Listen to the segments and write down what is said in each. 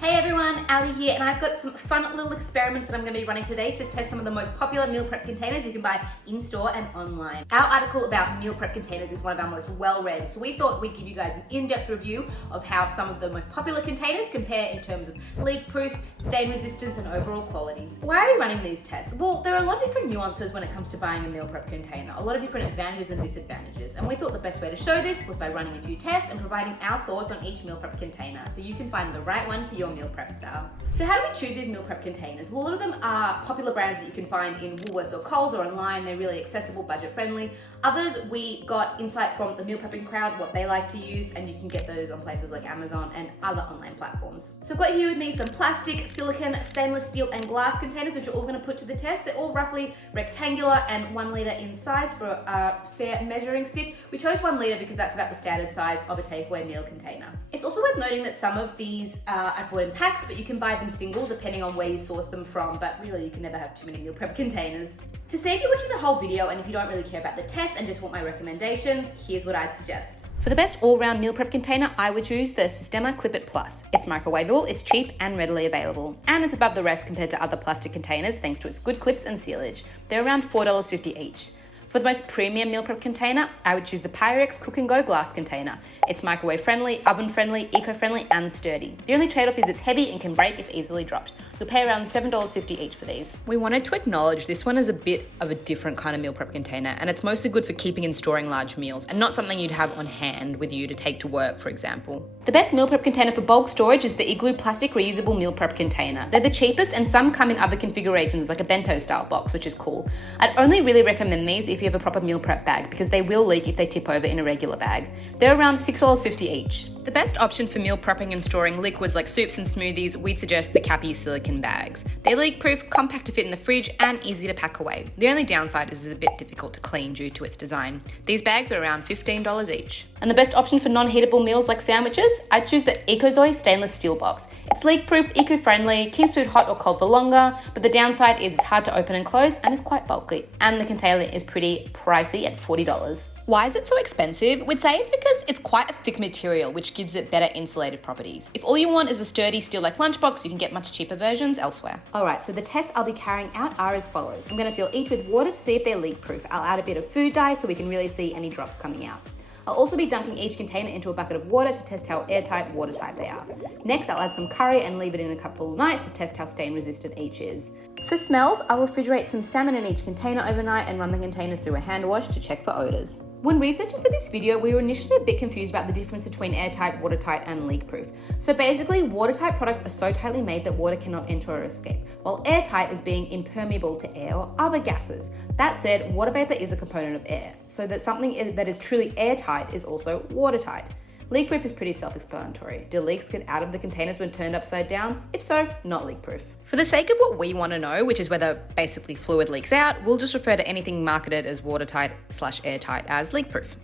Hey everyone, Ali here, and I've got some fun little experiments that I'm going to be running today to test some of the most popular meal prep containers you can buy in-store and online. Our article about meal prep containers is one of our most well-read, so we thought we'd give you guys an in-depth review of how some of the most popular containers compare in terms of leak-proof, stain resistance, and overall quality. Why are we running these tests? Well, there are a lot of different nuances when it comes to buying a meal prep container, a lot of different advantages and disadvantages, and we thought the best way to show this was by running a few tests and providing our thoughts on each meal prep container so you can find the right one for your meal prep style. So how do we choose these meal prep containers? Well, a lot of them are popular brands that you can find in Woolworths or Coles or online. They're really accessible, budget friendly. Others, we got insight from the meal prepping crowd, what they like to use, and you can get those on places like Amazon and other online platforms. So I've got here with me some plastic, silicone, stainless steel, and glass containers, which are all gonna put to the test. They're all roughly rectangular and 1 litre in size for a fair measuring stick. We chose 1 litre because that's about the standard size of a takeaway meal container. It's also worth noting that some of these are bought in packs, but you can buy them single depending on where you source them from, but really you can never have too many meal prep containers. To save you watching the whole video, and if you don't really care about the test and just want my recommendations, here's what I'd suggest. For the best all-round meal prep container, I would choose the Sistema Klip It Plus. It's microwavable, it's cheap and readily available. And it's above the rest compared to other plastic containers thanks to its good clips and sealage. They're around $4.50 each. For the most premium meal prep container, I would choose the Pyrex Cook and Go glass container. It's microwave friendly, oven friendly, eco-friendly, and sturdy. The only trade-off is it's heavy and can break if easily dropped. You'll pay around $7.50 each for these. We wanted to acknowledge this one is a bit of a different kind of meal prep container, and it's mostly good for keeping and storing large meals, and not something you'd have on hand with you to take to work, for example. The best meal prep container for bulk storage is the Igluu plastic reusable meal prep container. They're the cheapest, and some come in other configurations like a bento style box, which is cool. I'd only really recommend these if you have a proper meal prep bag, because they will leak if they tip over in a regular bag. They're around $6.50 each. The best option for meal prepping and storing liquids like soups and smoothies, we'd suggest the Kappi silicone bags. They're leak-proof, compact to fit in the fridge, and easy to pack away. The only downside is it's a bit difficult to clean due to its design. These bags are around $15 each. And the best option for non-heatable meals like sandwiches, I'd choose the Ecozoi Stainless steel box. It's leak-proof, eco-friendly, keeps food hot or cold for longer, but the downside is it's hard to open and close and it's quite bulky. And the container is pretty pricey at $40. Why is it so expensive? We'd say it's because it's quite a thick material, which gives it better insulative properties. If all you want is a sturdy steel-like lunchbox, you can get much cheaper versions elsewhere. All right, so the tests I'll be carrying out are as follows. I'm gonna fill each with water to see if they're leak-proof. I'll add a bit of food dye so we can really see any drops coming out. I'll also be dunking each container into a bucket of water to test how airtight, watertight they are. Next, I'll add some curry and leave it in a couple of nights to test how stain resistant each is. For smells, I'll refrigerate some salmon in each container overnight and run the containers through a hand wash to check for odors. When researching for this video, we were initially a bit confused about the difference between airtight, watertight, and leak-proof. So basically, watertight products are so tightly made that water cannot enter or escape, while airtight is being impermeable to air or other gases. That said, water vapor is a component of air, so that something that is truly airtight is also watertight. Leak-proof is pretty self-explanatory. Do leaks get out of the containers when turned upside down? If so, not leak-proof. For the sake of what we want to know, which is whether basically fluid leaks out, we'll just refer to anything marketed as watertight/airtight as leak-proof.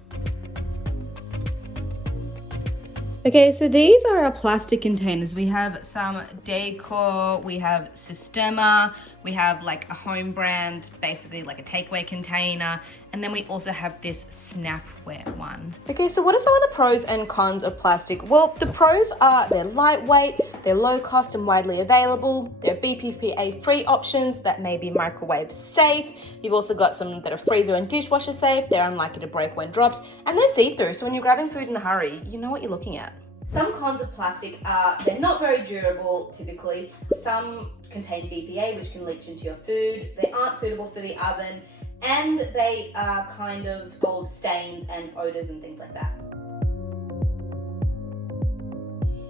Okay, so these are our plastic containers. We have some Decor, we have Sistema, we have like a home brand, basically like a takeaway container, and then we also have this Snapware one. Okay, so what are some of the pros and cons of plastic? Well, the pros are they're lightweight, they're low cost and widely available, they're BPA-free options that may be microwave safe. You've also got some that are freezer and dishwasher safe, they're unlikely to break when dropped, and they're see-through, so when you're grabbing food in a hurry, you know what you're looking at. Some cons of plastic are they're not very durable typically. Some contain BPA, which can leach into your food. They aren't suitable for the oven, and they are kind of hold stains and odors and things like that.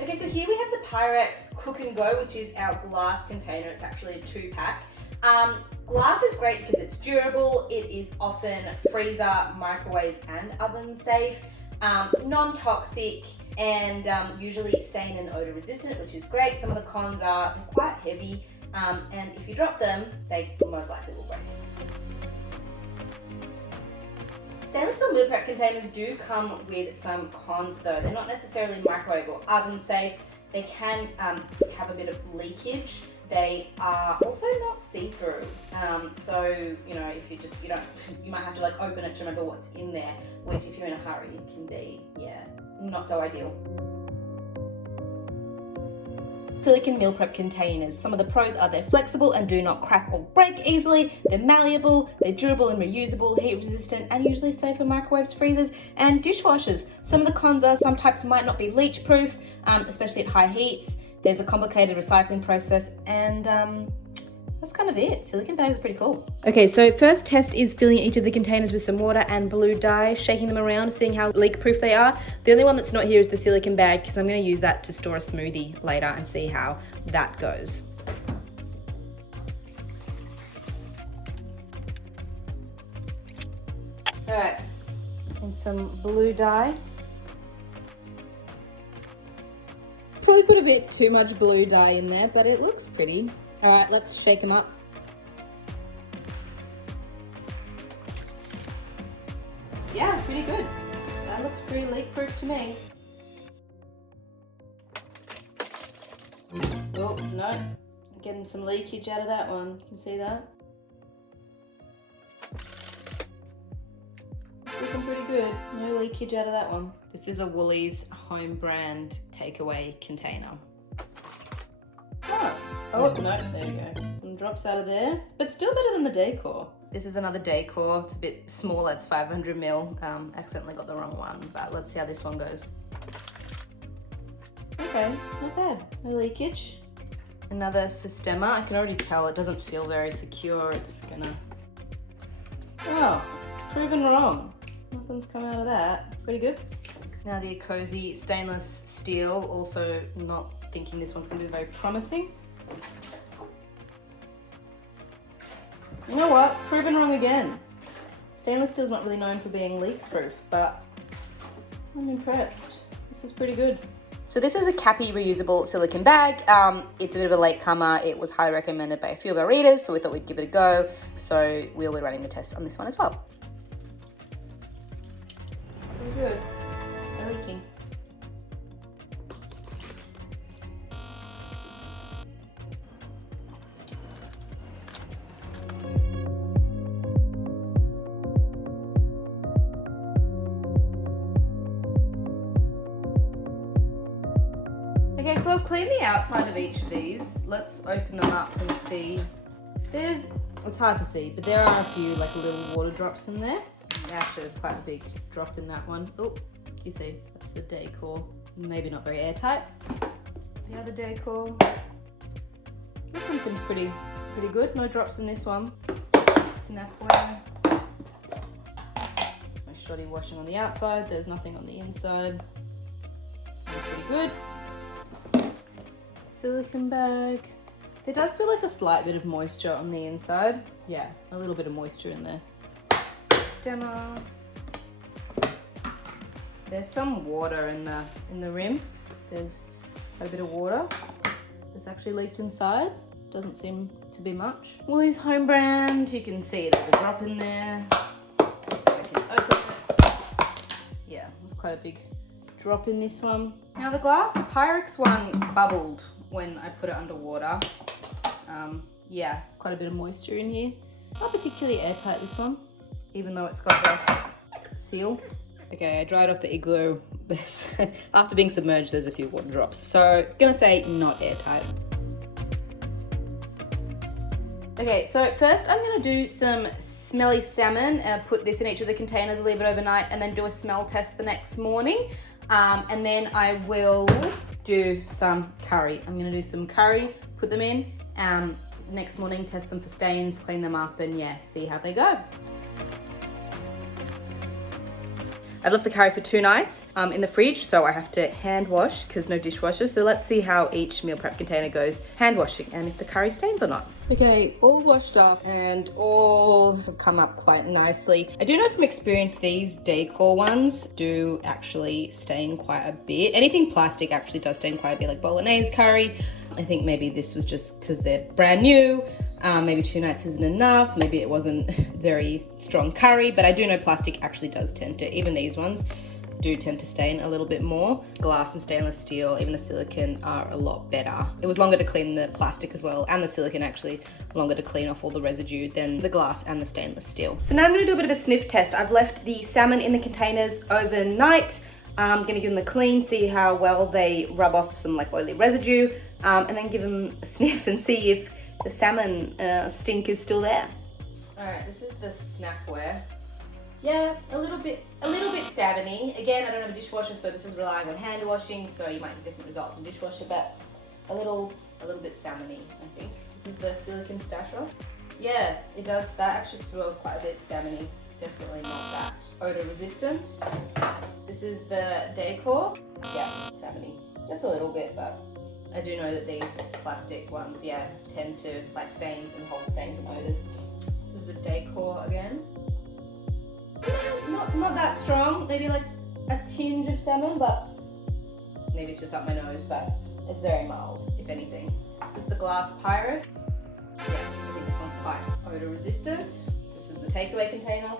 Okay, so here we have the Pyrex Cook and Go, which is our glass container. It's actually a 2-pack. Glass is great because it's durable. It is often freezer, microwave, and oven safe. Non-toxic, and usually stain and odor resistant, which is great. Some of the cons are they're quite heavy, and if you drop them, they most likely will break. Stainless steel meal prep containers do come with some cons though. They're not necessarily microwave or oven safe. They can have a bit of leakage. They are also not see-through, so you know if you might have to like open it to remember what's in there, which if you're in a hurry can be not so ideal. Silicone meal prep containers. Some of the pros are they're flexible and do not crack or break easily. They're malleable, they're durable and reusable, heat resistant, and usually safe for microwaves, freezers, and dishwashers. Some of the cons are some types might not be leach proof, especially at high heats. There's a complicated recycling process, and that's kind of it. Silicone bags are pretty cool. Okay, so first test is filling each of the containers with some water and blue dye, shaking them around, seeing how leak proof they are. The only one that's not here is the silicone bag, because I'm going to use that to store a smoothie later and see how that goes. All right, and some blue dye. Probably put a bit too much blue dye in there, but it looks pretty. All right, let's shake them up. Yeah, pretty good. That looks pretty leak-proof to me. Oh, no. I'm getting some leakage out of that one. You can see that? It's looking pretty good. No leakage out of that one. This is a Woolies home brand takeaway container. Oh, no, there you go. Some drops out of there, but still better than the Decor. This is another Decor. It's a bit smaller, it's 500 ml. Accidentally got the wrong one, but let's see how this one goes. Okay, not bad. No leakage. Another Sistema. I can already tell it doesn't feel very secure. It's gonna... Oh, proven wrong. Nothing's come out of that. Pretty good. Now the Ecozoi Stainless steel, also not thinking this one's gonna be very promising. You know what? Proven wrong again. Stainless steel's not really known for being leak-proof, but I'm impressed. This is pretty good. So this is a Kappi reusable silicone bag. It's a bit of a latecomer. It was highly recommended by a few of our readers, so we thought we'd give it a go. So we'll be running the test on this one as well. Pretty good. No leaking. Okay, so I've cleaned the outside of each of these. Let's open them up and see. It's hard to see, but there are a few like little water drops in there. Actually, there's quite a big drop in that one. Oh, you see, that's the Decor. Maybe not very airtight. The other Decor. This one seems pretty good. No drops in this one. Snapware. My shoddy washing on the outside. There's nothing on the inside. Pretty good. Silicone bag. There does feel like a slight bit of moisture on the inside. Yeah, a little bit of moisture in there. Sistema. There's some water in the rim. There's quite a bit of water. It's actually leaked inside. Doesn't seem to be much. Woolies home brand. You can see there's a drop in there. I can open it. Yeah, there's quite a big drop in this one. Now the glass, the Pyrex one bubbled when I put it underwater. Yeah, quite a bit of moisture in here. Not particularly airtight, this one, even though it's got the seal. Okay, I dried off the Igluu. After being submerged, there's a few water drops. So, gonna say not airtight. Okay, so first I'm gonna do some smelly salmon. Put this in each of the containers, leave it overnight, and then do a smell test the next morning. And then I will do some curry. I'm gonna do some curry, put them in, next morning test them for stains, clean them up, and yeah, see how they go. I've left the curry for 2 nights in the fridge, so I have to hand wash because no dishwasher. So let's see how each meal prep container goes hand washing and if the curry stains or not. Okay, all washed up and all have come up quite nicely. I do know from experience these Decor ones do actually stain quite a bit. Anything plastic actually does stain quite a bit, like bolognese curry. I think maybe this was just because they're brand new. Maybe 2 nights isn't enough. Maybe it wasn't very strong curry, but I do know plastic actually does tend to, even these ones do tend to stain a little bit more. Glass and stainless steel, even the silicone are a lot better. It was longer to clean the plastic as well, and the silicone actually longer to clean off all the residue than the glass and the stainless steel. So now I'm gonna do a bit of a sniff test. I've left the salmon in the containers overnight. I'm gonna give them a clean, see how well they rub off some like oily residue. and then give them a sniff and see if the salmon stink is still there. All right, this is the Snapware. Yeah, a little bit salmony. Again, I don't have a dishwasher, so this is relying on hand washing, so you might get different results in dishwasher, but a little bit salmony, I think. This is the silicone stasher. Yeah, it does. That actually smells quite a bit salmony. Definitely not that odor resistant. This is the Decor. Yeah, salmony. Just a little bit, but I do know that these plastic ones, yeah, tend to like stains and hold stains and odors. This is the Decor again. Not that strong. Maybe like a tinge of salmon, but maybe it's just up my nose, but it's very mild, if anything. This is the glass Pyrex. Yeah, I think this one's quite odor resistant. This is the takeaway container.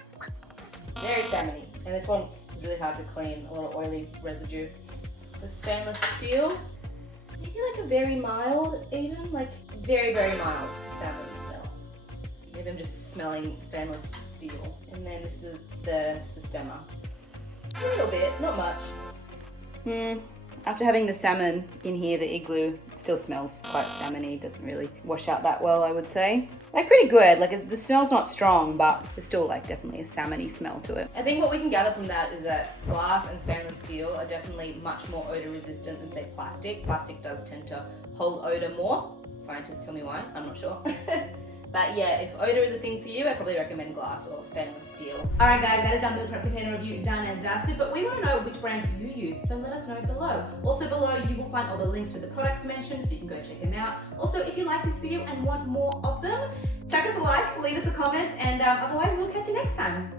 Very salmony. And this one is really hard to clean, a lot of oily residue. The stainless steel. Maybe like a very mild, even like very, very mild salmon smell. Maybe I'm just smelling stainless steel. And then this is the Sistema. A little bit, not much. After having the salmon in here, the Igluu, it still smells quite salmony. Doesn't really wash out that well, I would say. Like pretty good, like the smell's not strong, but there's still like definitely a salmony smell to it. I think what we can gather from that is that glass and stainless steel are definitely much more odor resistant than say plastic. Plastic does tend to hold odor more. Scientists tell me why, I'm not sure. But yeah, if odor is a thing for you, I probably recommend glass or stainless steel. All right guys, that is our meal prep container review done and dusted, but we want to know which brands you use, so let us know below. Also below, you will find all the links to the products mentioned, so you can go check them out. Also, if you like this video and want more of them, chuck us a like, leave us a comment, and otherwise we'll catch you next time.